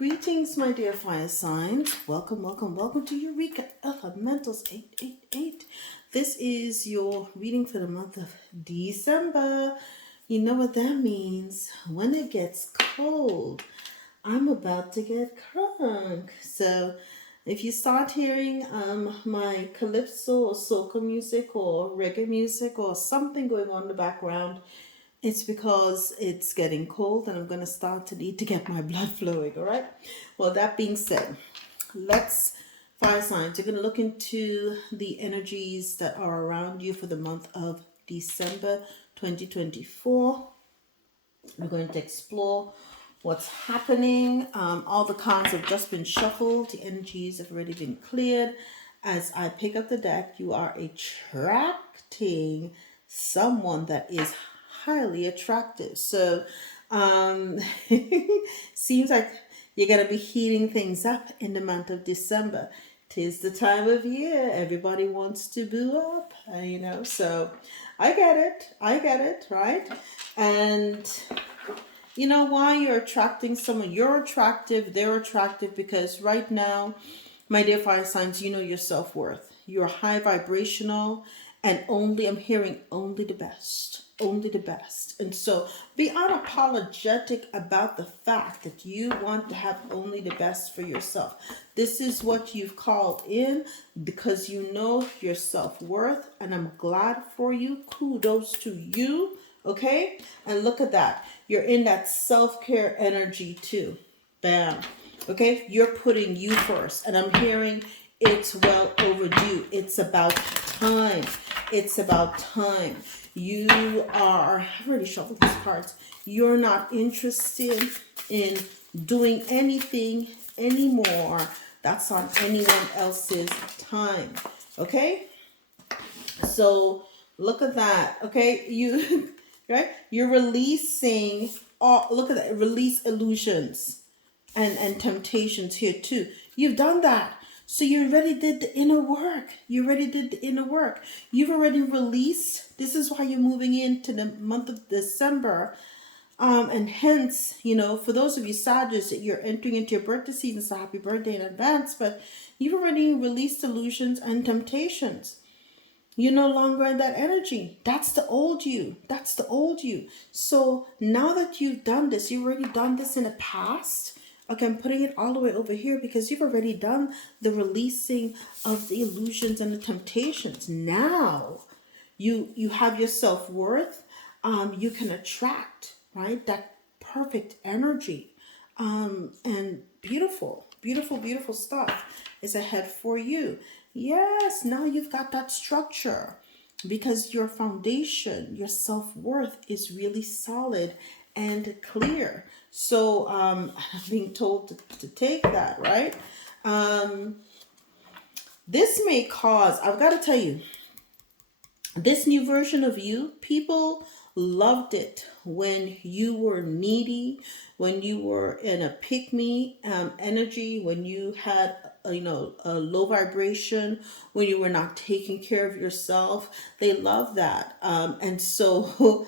Greetings, my dear fire signs. Welcome, welcome, welcome to Eureka Elementals 888. This is your reading for the month of December. You know what that means. When it gets cold, I'm about to get crunk. So if you start hearing my calypso or soca music or reggae music or something going on in the background, it's because it's getting cold and I'm going to start to need to get my blood flowing, all right? Well, that being said, let's, fire signs, you're going to look into the energies that are around you for the month of December 2024. We're going to explore what's happening. All the cards have just been shuffled. The energies have already been cleared. As I pick up the deck, you are attracting someone that is highly attractive. So seems like you're going to be heating things up in the month of December. 'Tis the time of year everybody wants to boo up, so I get it, right? And you know why you're attracting someone? You're attractive, they're attractive, because right now, my dear fire signs, you know your self-worth. You're high vibrational, and I'm hearing only the best. Only the best. And so be unapologetic about the fact that you want to have only the best for yourself. This is what you've called in because you know your self-worth, and I'm glad for you. Kudos to you. Okay? And look at that. You're in that self-care energy too. Bam. Okay? You're putting you first. And I'm hearing it's well overdue. It's about time. It's about time. I've already shuffled these cards. You're not interested in doing anything anymore that's on anyone else's time. Okay? So look at that. Okay? Right? You're releasing look at that. Release illusions and temptations here too. You've done that. So you already did the inner work. You've already released. This is why you're moving into the month of December. And hence, for those of you Sagittarius, that you're entering into your birthday season, so happy birthday in advance. But you've already released illusions and temptations. You're no longer in that energy. That's the old you. So now that you've done this, you've already done this in the past. Okay, I'm putting it all the way over here because you've already done the releasing of the illusions and the temptations. Now you have your self-worth. You can attract, right, that perfect energy. And beautiful stuff is ahead for you. Yes, now you've got that structure because your foundation, your self-worth is really solid and clear. So I'm being told to take that, right? This may cause, I've got to tell you, this new version of you, people loved it when you were needy, when you were in a pick-me energy, when you had a low vibration, when you were not taking care of yourself. They love that. And so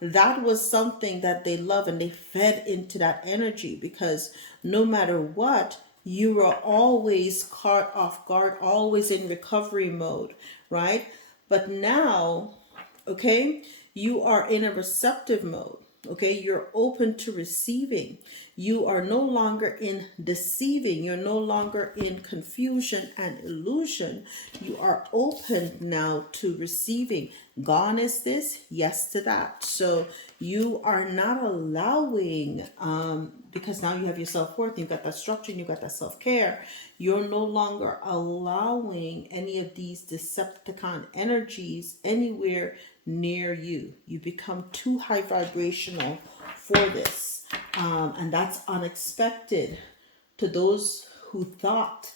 that was something that they love, and they fed into that energy because no matter what, you were always caught off guard, always in recovery mode, right? But now, okay, you are in a receptive mode. Okay, you're open to receiving. You are no longer in deceiving. You're no longer in confusion and illusion. You are open now to receiving. Gone is this, yes to that. So you are not allowing, because now you have your self-worth, you've got that structure, and you've got that self-care. You're no longer allowing any of these Decepticon energies anywhere near you. You become too high vibrational for this. And that's unexpected to those who thought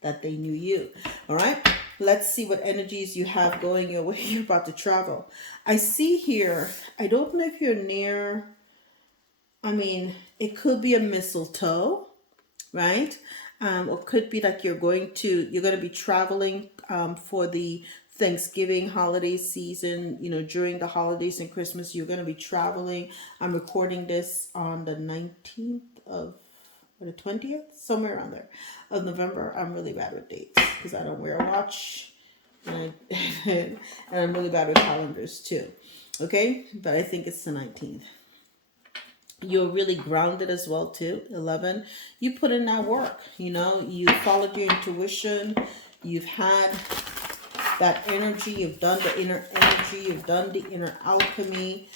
that they knew you. All right, let's see what energies you have going your way. You're about to travel. I see here, I don't know if you're near, it could be a mistletoe, right? Or could be like you're going to be traveling for the Thanksgiving holiday season, during the holidays and Christmas, you're going to be traveling. I'm recording this on the 19th of the 20th, somewhere around there, of November. I'm really bad with dates because I don't wear a watch, and, and I'm really bad with calendars too. Okay, but I think it's the 19th. You're really grounded as well too. 11, you put in that work. You followed your intuition. You've had that energy. You've done the inner energy. You've done the inner alchemy.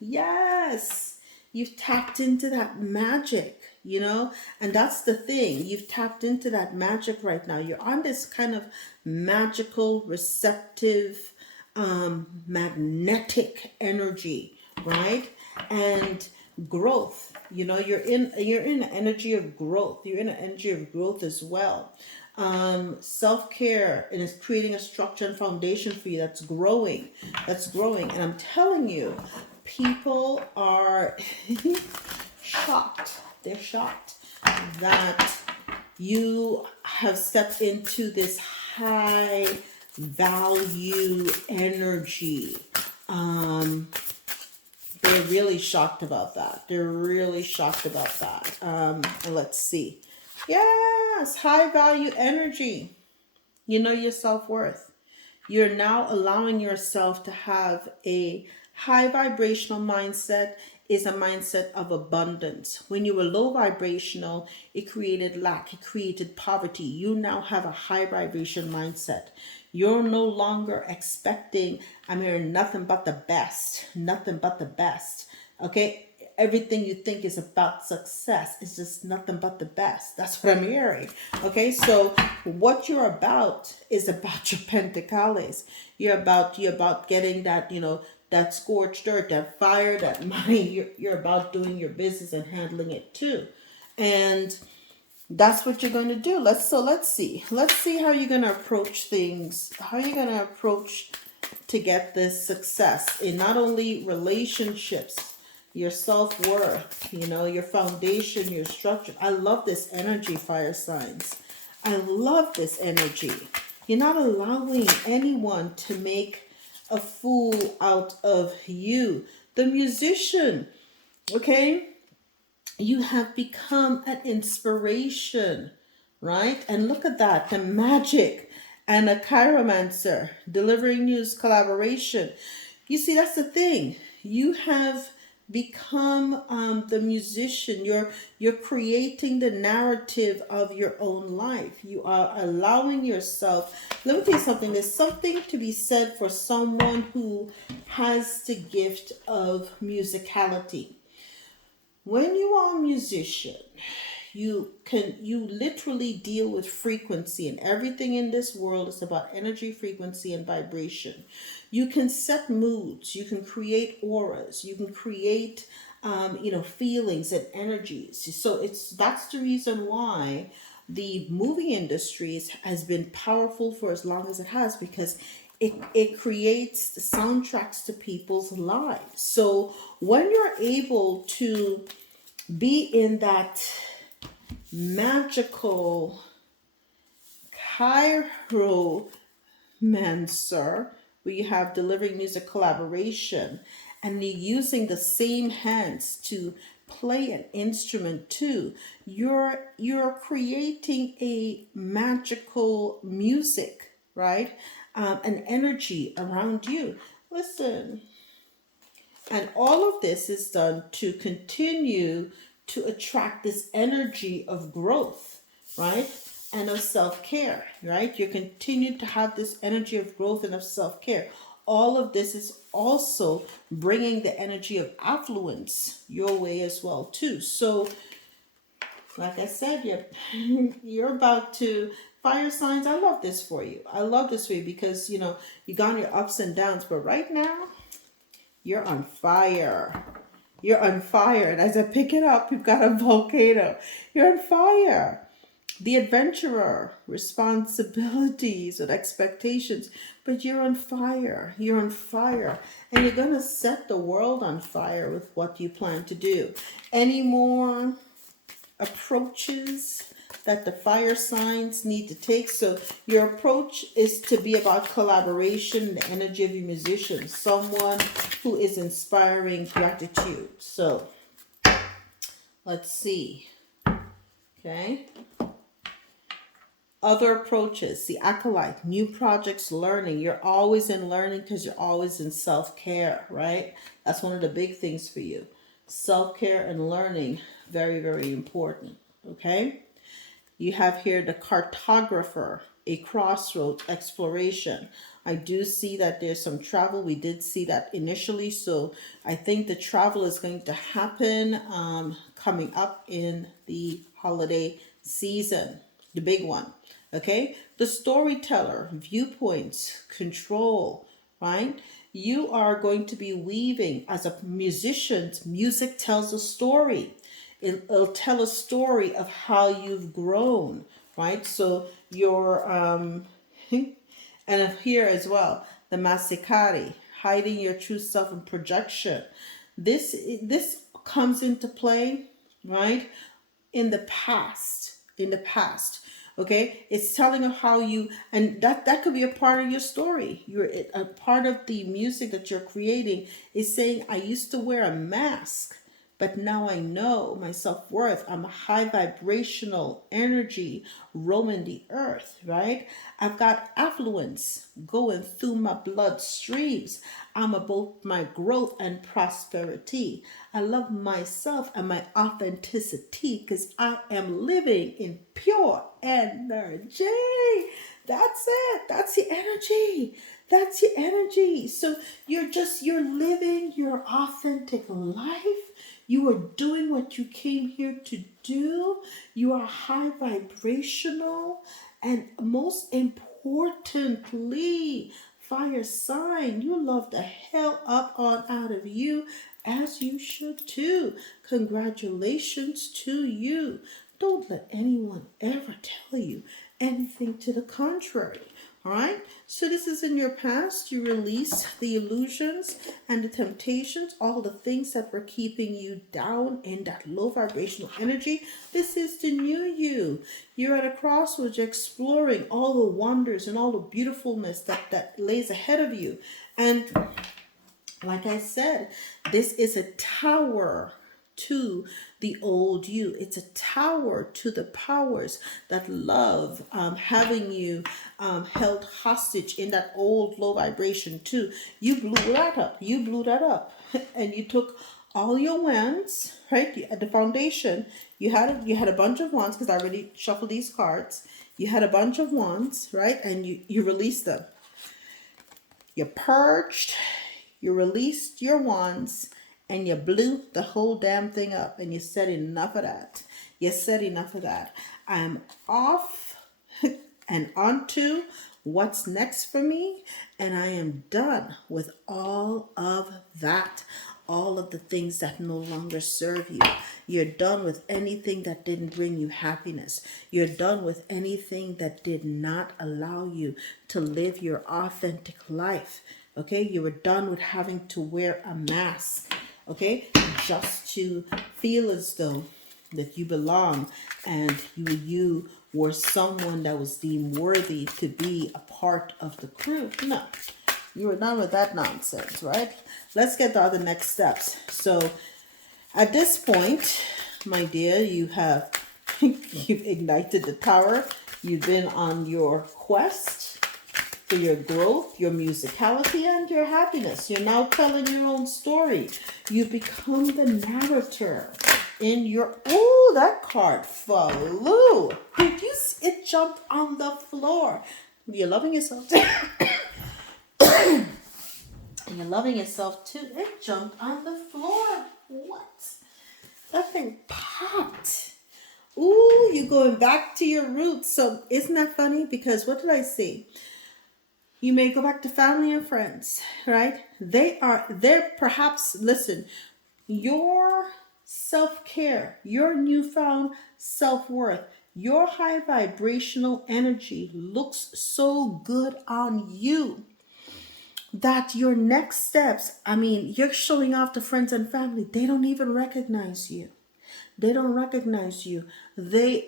Yes, you've tapped into that magic, and that's the thing. You've tapped into that magic right now. You're on this kind of magical, receptive, magnetic energy, right? And growth. You're in an energy of growth. You're in an energy of growth as well. Self-care, and it's creating a structure and foundation for you that's growing. And I'm telling you, people are shocked. They're shocked that you have stepped into this high value energy. They're really shocked about that. And let's see. Yes, high value energy. You know your self-worth. You're now allowing yourself to have a high vibrational mindset. Is a mindset of abundance. When you were low vibrational, it created lack, it created poverty. You now have a high vibration mindset. You're no longer expecting, I'm hearing nothing but the best, okay? Everything you think is about success is just nothing but the best. That's what I'm hearing. Okay, so what you're about is about your pentacles. You're about getting that, that scorched earth, that fire, that money. You're about doing your business and handling it too. And that's what you're going to do. Let's see how you're going to approach things. How you're going to approach to get this success in not only relationships, your self-worth, your foundation, your structure. I love this energy, fire signs. I love this energy. You're not allowing anyone to make a fool out of you. The musician, okay? You have become an inspiration, right? And look at that, the magic and a chiromancer, delivering news, collaboration. You see, that's the thing. You have become the musician. You're creating the narrative of your own life. You are allowing yourself. Let me tell you something. There's something to be said for someone who has the gift of musicality. When you are a musician, you literally deal with frequency, and everything in this world is about energy, frequency, and vibration. You can set moods, you can create auras, you can create feelings and energies. So that's the reason why the movie industry has been powerful for as long as it has, because it creates the soundtracks to people's lives. So when you're able to be in that magical chiromancer, where you have delivering music collaboration, and you're using the same hands to play an instrument too, you're creating a magical music, right? An energy around you. Listen, and all of this is done to continue to attract this energy of growth, right? And of self-care, right? You continue to have this energy of growth and of self-care. All of this is also bringing the energy of affluence your way as well too. So, like I said, you're about to, fire signs. I love this for you. Because you got your ups and downs, but right now you're on fire. You're on fire. And as I pick it up, you've got a volcano. You're on fire. The adventurer, responsibilities and expectations, but you're on fire. You're on fire. And you're going to set the world on fire with what you plan to do. Any more approaches that the fire signs need to take? So your approach is to be about collaboration, the energy of your musician, someone who is inspiring gratitude. So Let's see. Okay. Other approaches, the acolyte, new projects, learning. You're always in learning because you're always in self-care, right? That's one of the big things for you. Self-care and learning, very, very important. Okay. You have here the cartographer, a crossroad exploration. I do see that there's some travel. We did see that initially. So I think the travel is going to happen coming up in the holiday season, the big one. Okay. The storyteller, viewpoints, control, right? You are going to be weaving as a musician. Music tells a story. It'll tell a story of how you've grown, right? So your and here as well, the masikari, hiding your true self and projection. This comes into play, right? In the past, okay, it's telling of how you, and that could be a part of your story. You're a part of the music that you're creating is saying, I used to wear a mask, but now I know my self-worth. I'm a high vibrational energy roaming the earth, right? I've got affluence going through my bloodstreams. I'm about my growth and prosperity. I love myself and my authenticity because I am living in pure energy. That's it. That's the energy. That's the energy. So you're living your authentic life. You are doing what you came here to do. You are high vibrational. And most importantly, fire sign, you love the hell up on out of you, as you should too. Congratulations to you. Don't let anyone ever tell you anything to the contrary. All right, so this is in your past. You release the illusions and the temptations, all the things that were keeping you down in that low vibrational energy. This is the new you. You're at a crossroads, you're exploring all the wonders and all the beautifulness that lays ahead of you. And like I said, this is a tower to the old you. It's a tower to the powers that love having you held hostage in that old low vibration too. You blew that up. You blew that up. And you took all your wands, right? At the foundation, you had a bunch of wands, because I already shuffled these cards. You had a bunch of wands, right? And you released them. You purged, you released your wands, and you blew the whole damn thing up, and you said enough of that. You said enough of that. I'm off and onto what's next for me, and I am done with all of that. All of the things that no longer serve you. You're done with anything that didn't bring you happiness. You're done with anything that did not allow you to live your authentic life. Okay, you were done with having to wear a mask. Okay, just to feel as though that you belong and you were someone that was deemed worthy to be a part of the crew. No, you were done with that nonsense, right? Let's get to other next steps. So at this point, my dear, you've ignited the tower. You've been on your quest for your growth, your musicality, and your happiness. You're now telling your own story. You become the narrator in your... Oh, that card flew. Did you see it jumped on the floor? You're loving yourself. And you're loving yourself too. It jumped on the floor. What? That thing popped. Ooh, you're going back to your roots. So isn't that funny? Because what did I say? You may go back to family and friends, right? They're perhaps, listen, your self-care, your newfound self-worth, your high vibrational energy looks so good on you that your next steps, I mean, you're showing off to friends and family. They don't even recognize you. They don't recognize you. They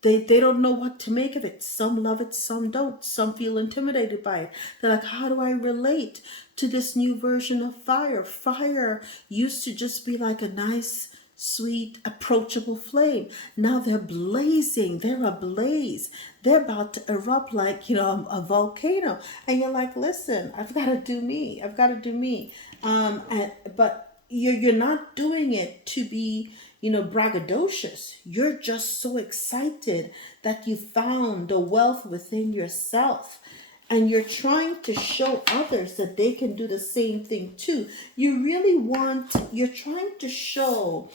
don't know what to make of it. Some love it, some don't. Some feel intimidated by it. They're like, how do I relate to this new version of fire? Fire used to just be like a nice sweet, approachable flame. Now they're blazing, they're ablaze, they're about to erupt like, a volcano. And you're like, listen, I've got to do me, I've got to do me. But you're not doing it to be, braggadocious. You're just so excited that you found the wealth within yourself, and you're trying to show others that they can do the same thing too. You're trying to show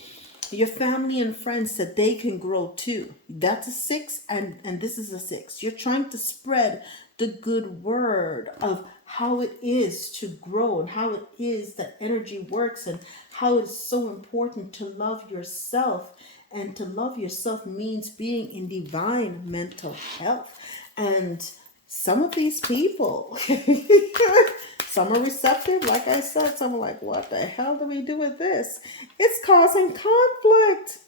your family and friends that they can grow too. That's a 6, and this is a 6. You're trying to spread the good word of how it is to grow, and how it is that energy works, and how it's so important to love yourself. And to love yourself means being in divine mental health. And some of these people, some are receptive, like I said. Some are like, what the hell do we do with this? It's causing conflict.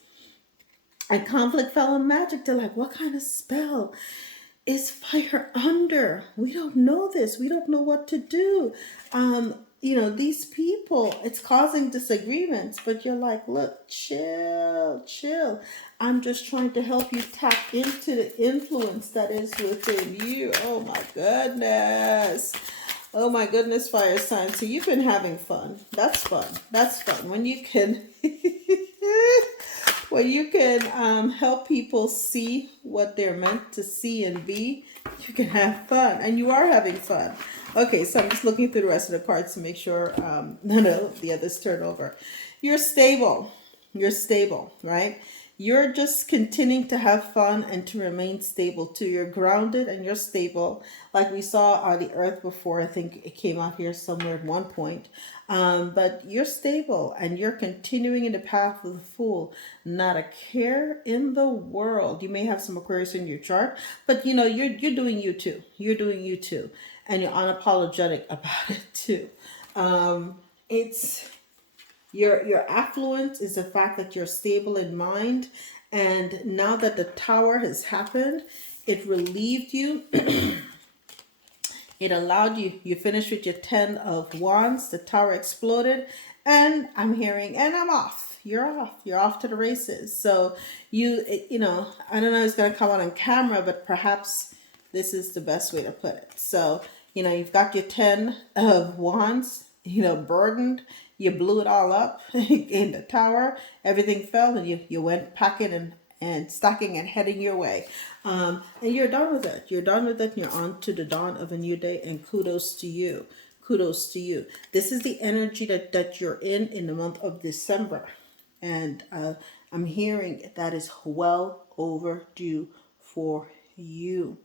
And conflict fell in magic. They're like, what kind of spell is fire under? We don't know this. We don't know what to do. These people, it's causing disagreements, but you're like, look, chill. I'm just trying to help you tap into the influence that is within you. Oh my goodness. Oh my goodness, fire sign. So you've been having fun. That's fun. That's fun. When you can help people see what they're meant to see and be, you can have fun. And you are having fun. Okay, so I'm just looking through the rest of the cards to make sure none of the others turn over. You're stable. You're stable, right? You're just continuing to have fun and to remain stable too. You're grounded and you're stable. Like we saw on the earth before, I think it came out here somewhere at one point. But you're stable and you're continuing in the path of the fool. Not a care in the world. You may have some Aquarius in your chart, but you're doing you too. You're doing you too. And you're unapologetic about it too. It's your affluence is the fact that you're stable in mind. And now that the tower has happened, it relieved you. It allowed you finished with your 10 of wands. The tower exploded. And I'm hearing, and I'm off. You're off. You're off to the races. So I don't know if it's going to come out on camera, but perhaps this is the best way to put it. So, you've got your 10 of wands, burdened. You blew it all up in the tower. Everything fell, and you went packing and stacking and heading your way. And you're done with it. You're done with it, and you're on to the dawn of a new day, and kudos to you. Kudos to you. This is the energy that you're in the month of December. And I'm hearing that is well overdue for you.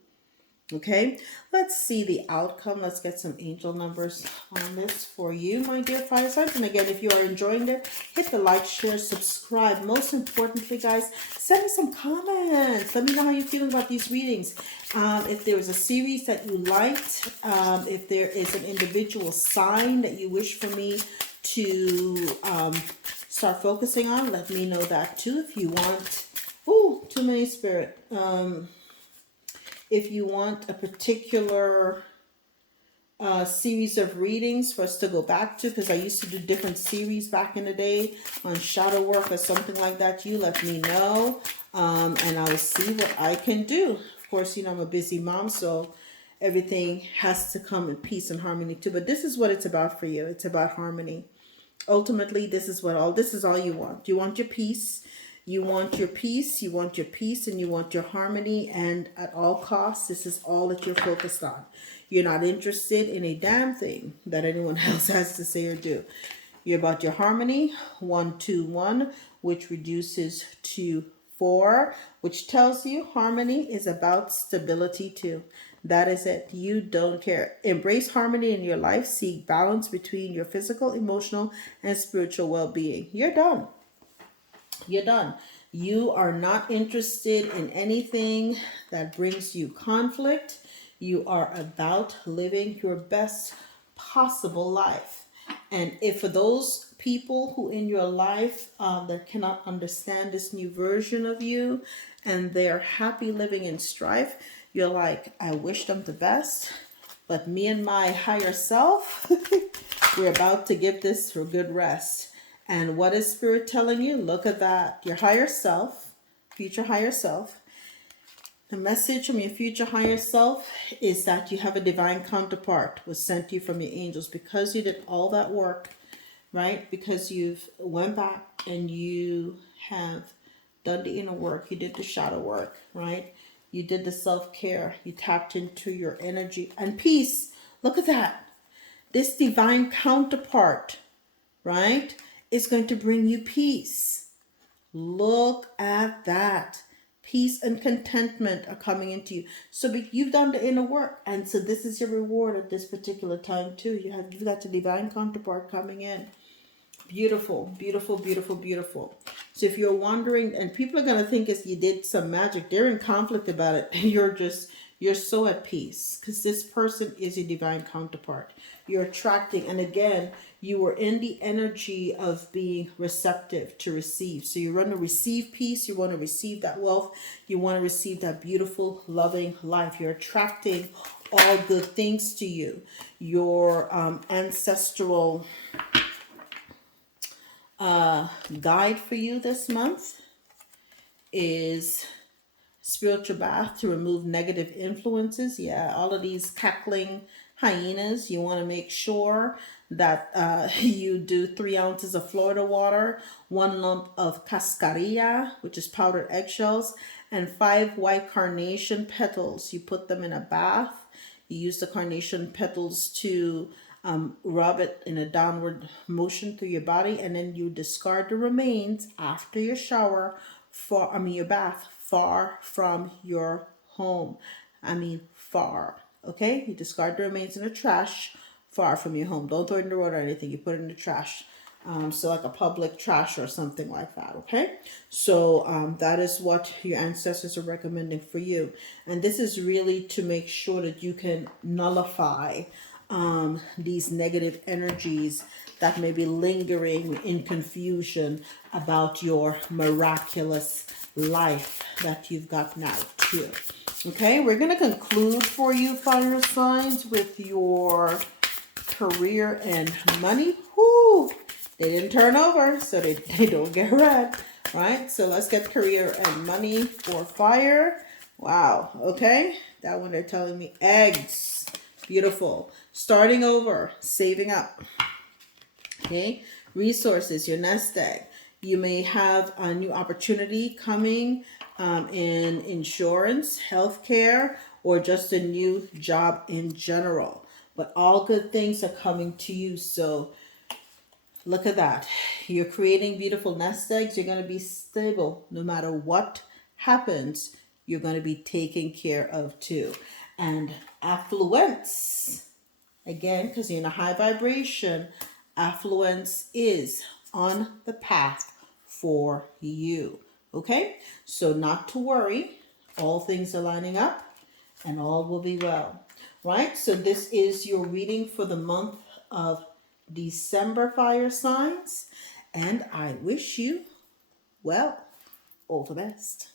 Okay, let's see the outcome. Let's get some angel numbers on this for you, my dear fire signs. And again, if you are enjoying it, hit the like, share, subscribe. Most importantly, guys, send me some comments. Let me know how you're feeling about these readings. If there was a series that you liked, if there is an individual sign that you wish for me to start focusing on, let me know that too. If you want, too many spirit. If you want a particular series of readings for us to go back to, because I used to do different series back in the day on shadow work or something like that, you let me know, and I'll see what I can do. Of course, I'm a busy mom, so everything has to come in peace and harmony too. But this is what it's about for you. It's about harmony. Ultimately, this is all you want. You want your peace. You want your peace, and you want your harmony, and at all costs, this is all that you're focused on. You're not interested in a damn thing that anyone else has to say or do. You're about your harmony, 1, 2, 1, which reduces to 4, which tells you harmony is about stability too. That is it. You don't care. Embrace harmony in your life. Seek balance between your physical, emotional, and spiritual well-being. You're done. You're done. You are not interested in anything that brings you conflict. You are about living your best possible life. And if for those people who in your life that cannot understand this new version of you and they're happy living in strife, you're like, I wish them the best. But me and my higher self, we're about to give this a good rest. And what is Spirit telling you? Look at that. Your higher self, future higher self. The message from your future higher self is that you have a divine counterpart was sent to you from your angels because you did all that work, right? Because you've went back and you have done the inner work. You did the shadow work, right? You did the self-care. You tapped into your energy and peace. Look at that. This divine counterpart, right, is going to bring you peace. Look at that. Peace and contentment are coming into you. So you've done the inner work. And so this is your reward at this particular time too. You've got the divine counterpart coming in. Beautiful, beautiful, beautiful, beautiful. So if you're wondering, and people are going to think as you did some magic, they're in conflict about it. You're so at peace because this person is your divine counterpart. You're attracting, and again, you were in the energy of being receptive to receive. So you want to receive peace. You want to receive that wealth. You want to receive that beautiful, loving life. You're attracting all good things to you. Your ancestral guide for you this month is spiritual bath to remove negative influences. Yeah, all of these cackling hyenas, you want to make sure that you do 3 ounces of Florida water, 1 lump of cascarilla, which is powdered eggshells, and 5 white carnation petals. You put them in a bath. You use the carnation petals to rub it in a downward motion through your body, and then you discard the remains after your shower, your bath, far from your home. Far. Okay? You discard the remains in the trash, far from your home. Don't throw it in the road or anything. You put it in the trash. So like a public trash or something like that, okay? So that is what your ancestors are recommending for you. And this is really to make sure that you can nullify these negative energies that may be lingering in confusion about your miraculous life that you've got now too. Okay, we're going to conclude for you, fire signs, with your career and money. Whoo! They didn't turn over, so they don't get red, right? So let's get career and money for fire. Wow, okay. That one they're telling me eggs. Beautiful. Starting over, saving up. Okay, resources, your nest egg. You may have a new opportunity coming in insurance, healthcare, or just a new job in general. But all good things are coming to you. So look at that. You're creating beautiful nest eggs. You're going to be stable no matter what happens. You're going to be taken care of too. And affluence. Again, because you're in a high vibration, affluence is on the path for you. Okay? So not to worry. All things are lining up and all will be well. Right? So this is your reading for the month of December, fire signs. And I wish you, well, all the best.